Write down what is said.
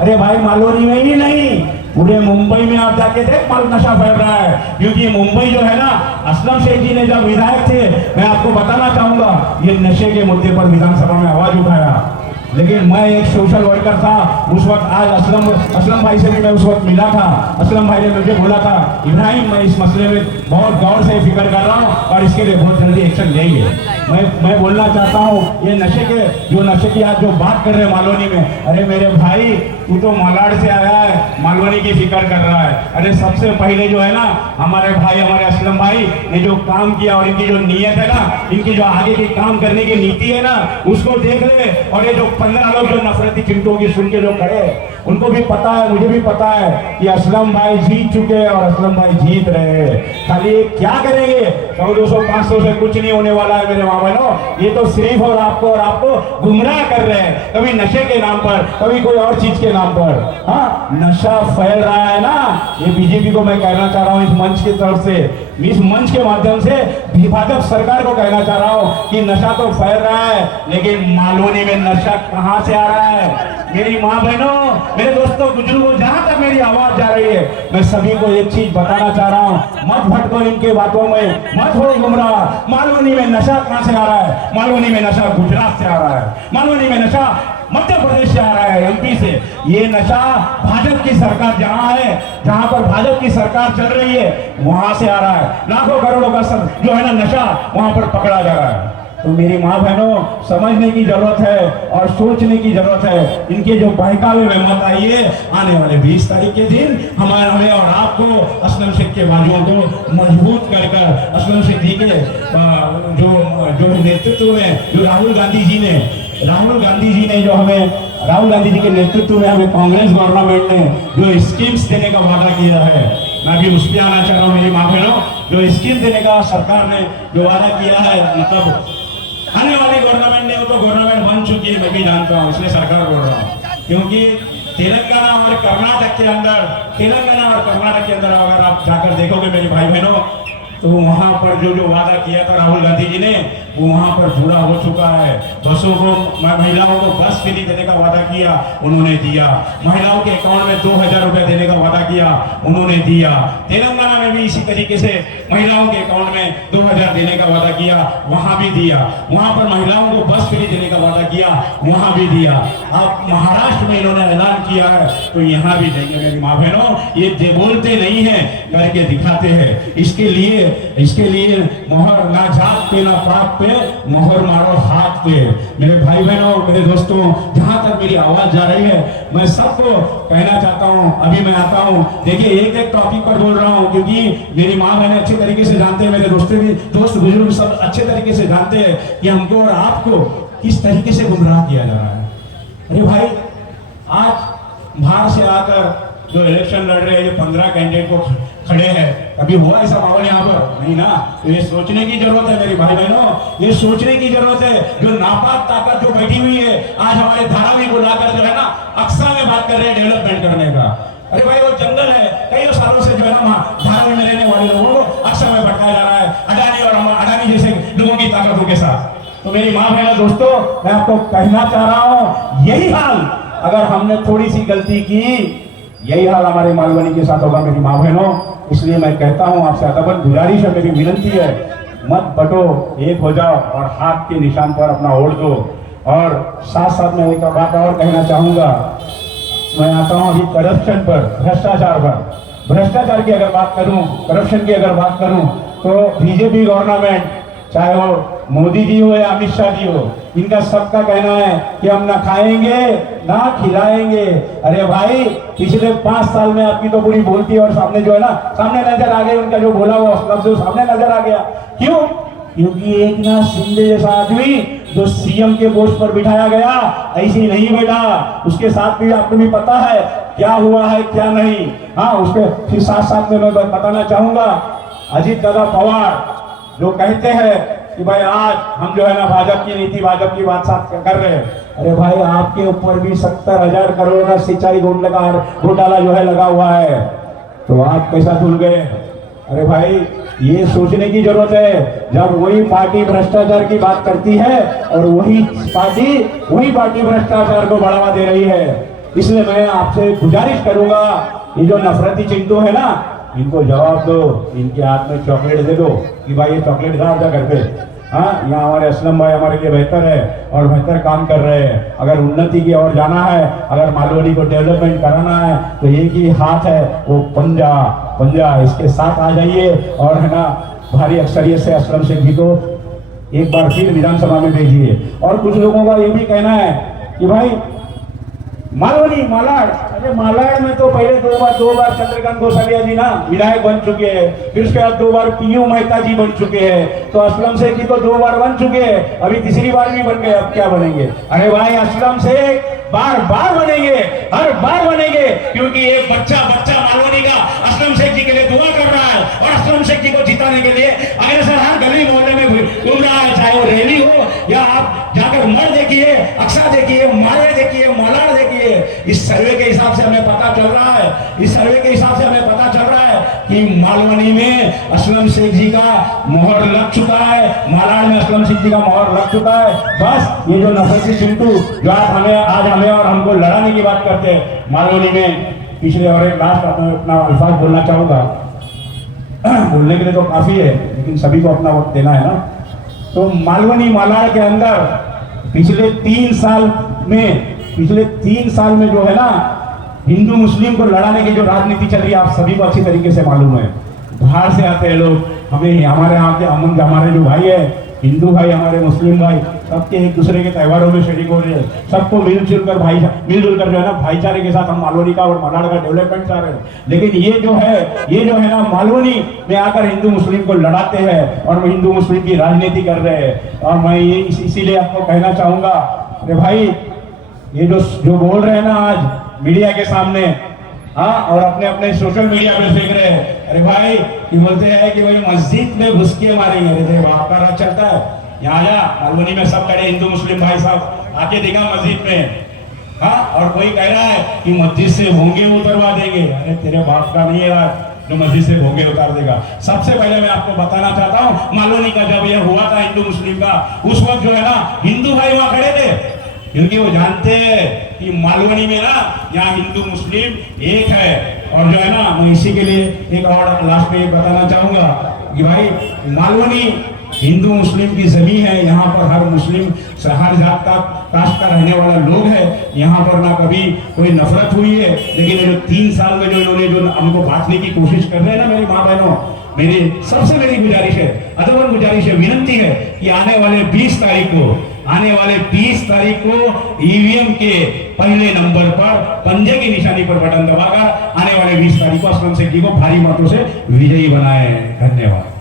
अरे भाई मालूनी में ही नहीं, पूरे मुंबई में आप जाके देख माल नशा फैल रहा है। क्योंकि मुंबई जो है ना, असलम शेख जी ने जब विधायक थे, मैं आपको बताना चाहूंगा, ये नशे के मुद्दे पर विधानसभा में आवाज उठाया। लेकिन मैं एक सोशल वर्कर था उस वक्त, आज असलम भाई से भी मैं उस वक्त मिला था। असलम भाई ने मुझे बोला था, इब्राहिम मैं इस मसले में बहुत गौर से फिक्र कर रहा हूँ और इसके लिए बहुत जल्दी एक्शन लेंगे। मैं बोलना चाहता हूँ, ये नशे की आज जो बात कर रहे हैं मालवनी में, अरे मेरे भाई तू तो मलाड से आया है, मालवनी की फिक्र कर रहा है। अरे सबसे पहले जो है ना, हमारे भाई, हमारे असलम भाई ने जो काम किया और इनकी जो नीयत है ना, इनकी जो आगे की काम करने की नीति है ना, उसको देख ले। और ये जो 15 लोग जो नफरती चिंटों की सुन के जो खड़े, उनको भी पता है, मुझे भी पता है कि असलम भाई जीत चुके हैं और असलम भाई जीत रहे हैं। खाली क्या करेंगे, 100-200-500 से कुछ नहीं होने वाला है मेरे माँ बहनों। ये तो सिर्फ और आपको गुमराह कर रहे हैं, कभी नशे के नाम पर, कभी कोई और चीज के नाम पर। हाँ, नशा फैल रहा है ना, ये बीजेपी को मैं कहना चाह रहा हूँ इस मंच की तरफ से, इस मंच के माध्यम से भाजपा सरकार को कहना चाह रहा हूँ कि नशा तो फैल रहा है, लेकिन मालवनी में नशा कहां से आ रहा है? मेरी माँ बहनों, मेरे दोस्तों, बुजुर्गों, जहां तक मेरी आवाज जा रही है, मैं सभी को एक चीज बताना चाह रहा हूँ, मत भटको इनके बातों में, मत हो गुमराह। मालवनी में नशा कहां से आ रहा है? मालवनी में नशा गुजरात से आ रहा है, मालवनी में नशा मध्य प्रदेश से आ रहा है, एमपी से। ये नशा भाजपा की सरकार जहां है, जहां पर भाजपा की सरकार चल रही है, वहां से आ रहा है। लाखों करोड़ों का जो है ना नशा वहां पर पकड़ा जा रहा है। तो मेरी माँ बहनों, समझने की जरूरत है और सोचने की जरूरत है। इनके जो बहकावे में मत आइए। आने वाले 20 तारीख के दिन हमें और आपको, असलम शेख के बाजुओं को मजबूत कर कर, असलम शेख जी के जो नेतृत्व में, जो राहुल गांधी जी ने के नेतृत्व में हमें कांग्रेस गवर्नमेंट ने जो स्कीम्स देने का वादा किया है, मैं भी उस पर आना चाह रहा हूँ मेरी माँ बहनों। जो स्कीम देने का सरकार ने जो वादा किया है, मतलब आने वाली गवर्नमेंट ने, वो तो गवर्नमेंट बन चुकी है, मैं भी जानता हूँ, इसलिए सरकार बोल रहा हूँ। क्योंकि तेलंगाना और कर्नाटक के अंदर अगर आप जाकर देखोगे मेरे भाई बहनों, तो वहां पर जो वादा किया था राहुल गांधी जी ने, वो वहां पर पूरा हो चुका है। बसों को, महिलाओं को बस फ्री देने का वादा किया, उन्होंने दिया। महिलाओं के अकाउंट में 2000 रुपए देने का वादा किया, उन्होंने दिया। तेलंगाना में भी इसी तरीके से महिलाओं के अकाउंट में 2000 देने का वादा किया, वहां भी दिया। वहां पर महिलाओं को बस फ्री देने का वादा किया, वहां भी दिया। अब महाराष्ट्र में इन्होंने ऐलान किया है, तो यहाँ भी देंगे मेरी माँ बहनों। ये बोलते नहीं है, करके दिखाते हैं। इसके लिए मोहर ना जात पे ना पात पे, मोहर मारो हाथ पे। मेरे भाई बहनों, मेरे दोस्तों, जहां तक मेरी आवाज जा रही है, मैं सबको कहना चाहता हूं, अभी मैं आता हूं। देखिए, एक टॉपिक पर बोल रहा हूं, क्योंकि मेरी माँ बहने अच्छे तरीके से जानते हैं, मेरे दोस्त बुजुर्ग सब अच्छे तरीके से जानते हैं कि हमको और आपको किस तरीके से गुमराह किया जा रहा है। अरे भाई, आज बाहर से आकर जो इलेक्शन लड़ रहे हैं, जो 15 कैंडिडेट को खड़े हैं, कभी हुआ ऐसा माहौल यहाँ पर? नहीं ना। तो ये सोचने की जरूरत है मेरी भाई बहनों, ये सोचने की जरूरत है। जो नापाक ताकत जो बैठी हुई है, आज हमारे धारावी को लाकर जो है ना अक्सा में बात कर रहे हैं डेवलपमेंट करने का। अरे भाई, वो जंगल है, कई सालों से जो है ना धारावी में रहने वाले लोगों को अक्सा में भटकाया जा रहा है, अडानी जैसे लोगों की ताकतों के साथ। तो मेरी माँ बहनों, दोस्तों, मैं आपको कहना चाह रहा हूँ, यही हाल अगर हमने थोड़ी सी गलती की, यही हाल हमारे मालवनी के साथ होगा मेरी माँ बहनों। इसलिए मैं कहता हूं, आपसे अदबन गुजारिश है, मेरी विनती है, मत बटो, एक हो जाओ और हाथ के निशान पर अपना वोट दो। और साथ साथ में एक बात और कहना चाहूंगा, मैं आता हूं अभी करप्शन पर, भ्रष्टाचार की अगर बात करूं, करप्शन की अगर बात करूं, तो बीजेपी गवर्नमेंट, चाहे वो मोदी जी हो या अमित शाह जी हो, इनका सबका कहना है कि हम ना खाएंगे ना खिलाएंगे। अरे भाई, पिछले 5 साल में आपकी तो पूरी बोलती और सामने जो है ना, सामने नजर आ गई, उनका जो बोला हुआ लफ्ज़ सामने नजर आ गया। क्यों? क्योंकि एकनाथ शिंदे जैसा आदमी जो सीएम के पोस्ट पर बिठाया गया, ऐसे ही नहीं बैठा। उसके साथ भी आपको भी पता है क्या हुआ है क्या नहीं। हाँ, उसके फिर साथ में मैं बताना चाहूंगा, अजीत दादा पवार जो कहते हैं कि भाई आज हम जो है ना भाजपा की नीति, भाजपा की बात साथ कर रहे हैं। अरे भाई, आपके ऊपर भी 70,000 करोड़ का सिंचाई घोटाला जो है लगा हुआ है, तो आप कैसा भूल गए? अरे भाई, ये सोचने की जरूरत है। जब वही पार्टी भ्रष्टाचार की बात करती है और वही पार्टी भ्रष्टाचार को बढ़ावा दे रही है, इसलिए मैं आपसे गुजारिश करूंगा, ये जो नफरती चिंटू है ना, इनको जवाब दो, इनके हाथ में चॉकलेट दे दो कि भाई ये चॉकलेट खा जा घर पे। हाँ, यहाँ हमारे असलम भाई हमारे लिए बेहतर है और बेहतर काम कर रहे हैं। अगर उन्नति की ओर जाना है, अगर मालवनी को डेवलपमेंट कराना है, तो एक ही हाथ है, वो पंजा पंजा, इसके साथ आ जाइए और है ना भारी अक्सरियत से असलम शेख जी को एक बार फिर विधानसभा में भेजिए। और कुछ लोगों का ये भी कहना है कि भाई मालवनी मालाड, अरे मालाड में तो पहले दो बार चंद्रकांत गोसालिया जी ना विधायक बन चुके हैं, फिर उसके बाद 2 बार पीयू मेहता जी बन चुके हैं, तो असलम शेख जी तो 2 बार बन चुके हैं, अभी तीसरी बार भी बन गए, अब क्या बनेंगे? अरे भाई असलम शेख बार बार बनेंगे, हर बार बनेंगे, क्योंकि एक बच्चा मालवनी का असलम शेख जी के लिए दुआ कर रहा है और असलम शेख जी को जिताने के लिए अगर सर हर गली मोहल्ले में घूम रहा है, चाहे वो रैली हो या आप जाकर मर देखिए, अक्सा देखिए, मारे देखिए, मालाड देखिए। इस सर्वे के हिसाब से हमें पता चल रहा है, इस सर्वे के हिसाब से हमें पता चल रहा है कि मालवनी में असलम शेख जी का मोहर लग चुका है, मालाड में असलम शेख जी का मोहर लग चुका है। बस ये जो नफरती चिंटू जो आज हमें और हमको लड़ाने की बात करते हैं मालवनी में, पिछले और एक लास्ट अपना अल्फाज बोलना चाहूंगा, बोलने के लिए तो काफी है लेकिन सभी को अपना वक्त देना है ना। तो मालवनी मालाड के अंदर पिछले 3 साल में जो है ना हिंदू मुस्लिम को लड़ाने की जो राजनीति चल रही है, आप सभी को अच्छी तरीके से मालूम है। बाहर से आते हैं लोग, हमें हमारे यहाँ के हमारे जो भाई है, हिंदू भाई हमारे मुस्लिम भाई, सबके एक दूसरे के त्योहारों में शरीक हो रहे हैं, सबको मिलजुल कर जो है ना भाईचारे के साथ हम मालवनी का और मालाड का डेवलपमेंट चाह रहे हैं। लेकिन ये जो है ना मालवनी में आकर हिंदू मुस्लिम को लड़ाते हैं और हिंदू मुस्लिम की राजनीति कर रहे हैं। और मैं ये इसीलिए आपको कहना चाहूंगा, अरे भाई ये जो बोल रहे हैं ना आज मीडिया के सामने, हाँ, और अपने सोशल मीडिया पे फेंक रहे हैं, अरे भाई ये बोलते हैं कि भाई मस्जिद में घुस के मारेंगे। अरे बाप का राज चलता है, यहाँ जा मालवनी में सब खड़े हिंदू मुस्लिम भाई साहब, आके देखा मस्जिद में, हाँ, और कोई कह रहा है कि मस्जिद से भोंगे उतरवा देंगे। अरे तेरे बाप का नहीं है राज जो मस्जिद से भोंगे उतार देगा। सबसे पहले मैं आपको बताना चाहता हूँ, मालवनी का जब यह हुआ था हिंदू मुस्लिम का, उस वक्त जो है ना हिंदू भाई वहां खड़े थे, क्योंकि वो जानते हैं कि मालवनी में ना यहाँ हिंदू मुस्लिम एक है। और जो है ना मैं इसी के लिए एक और लास्ट में बताना चाहूंगा कि भाई मालवनी हिंदू मुस्लिम की जमीन है, यहाँ पर हर मुस्लिम हर जात का कास्ट का रहने वाला लोग है, यहाँ पर ना कभी कोई नफरत हुई है। लेकिन जो 3 साल में जो इन्होंने जो हमको बांटने की कोशिश कर रहे हैं ना मेरी माँ बहनों, मेरी गुजारिश है, अदबन गुजारिश है, विनंती है कि आने वाले 20 तारीख को ईवीएम के पहले नंबर पर पंजे की निशानी पर बटन दबाकर आने वाले 20 तारीख को असलम शेख जी को भारी मतों से विजयी बनाए। धन्यवाद।